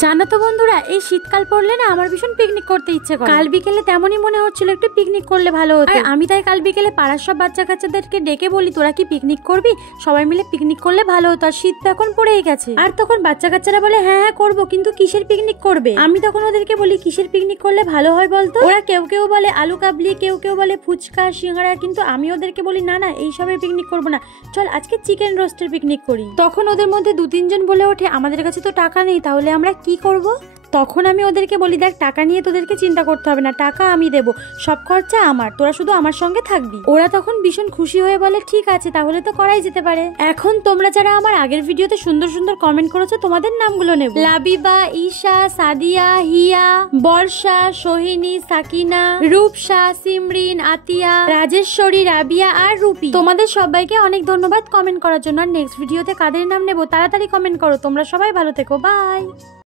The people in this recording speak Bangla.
জানো তো বন্ধুরা, এই শীতকাল পড়লে না আমার ভীষণ পিকনিক করতে ইচ্ছে করে। কাল বিকেলে তেমনই মনে হচ্ছিল একটু পিকনিক করলে ভালো হতো। আর আমি তাই কাল বিকেলে পাড়ার সব বাচ্চা কাচ্চাদেরকে ডেকে বলি, তোরা কি পিকনিক করবি? সবাই মিলে পিকনিক করলে ভালো হতো। আর শীত তো এখন পড়েই গেছে। আর তখন বাচ্চা কাচ্চারা বলে হ্যাঁ হ্যাঁ করবো, কিন্তু কিসের পিকনিক করবে? আমি তখন ওদেরকে বলি কিসের পিকনিক করলে ভালো হয় বলতো? ওরা কেউ কেউ বলে আলু কাবলি, কেউ কেউ বলে ফুচকা সিঙ্গারা, কিন্তু আমি ওদেরকে বলি না না, এইসবের পিকনিক করবো না, চল আজকে চিকেন রোস্টের পিকনিক করি। তখন ওদের মধ্যে দু তিনজন বলে ওঠে আমাদের কাছে তো টাকা নেই, তাহলে আমরা কি করব? তখন আমি ওদেরকে বলি দেখ, টাকা নিয়ে তোদেরকে চিন্তা করতে হবে না, টাকা আমি দেব, সব খরচা আমার, তোরা শুধু আমার সঙ্গে থাকবি। ওরা তখন ভীষণ খুশি হয়ে বলে ঠিক আছে, তাহলে তো করাই যেতে পারে। এখন তোমরা যারা আমার আগের ভিডিওতে সুন্দর সুন্দর কমেন্ট করেছো তোমাদের নামগুলো নেব। লাবিবা, ঈশা, সাদিয়া, হিয়া, বর্ষা, সোহিনী, সাকিনা, রূপসা, সিমরিন, আতিয়া, রাজেশ্বরী, রাবিয়া আর রূপী। তোমাদের সবাইকে অনেক ধন্যবাদ কমেন্ট করার জন্য। আর নেক্সট ভিডিওতে কাদের নাম নেব তাড়াতাড়ি কমেন্ট করো। তোমরা সবাই ভালো থেকো, বাই।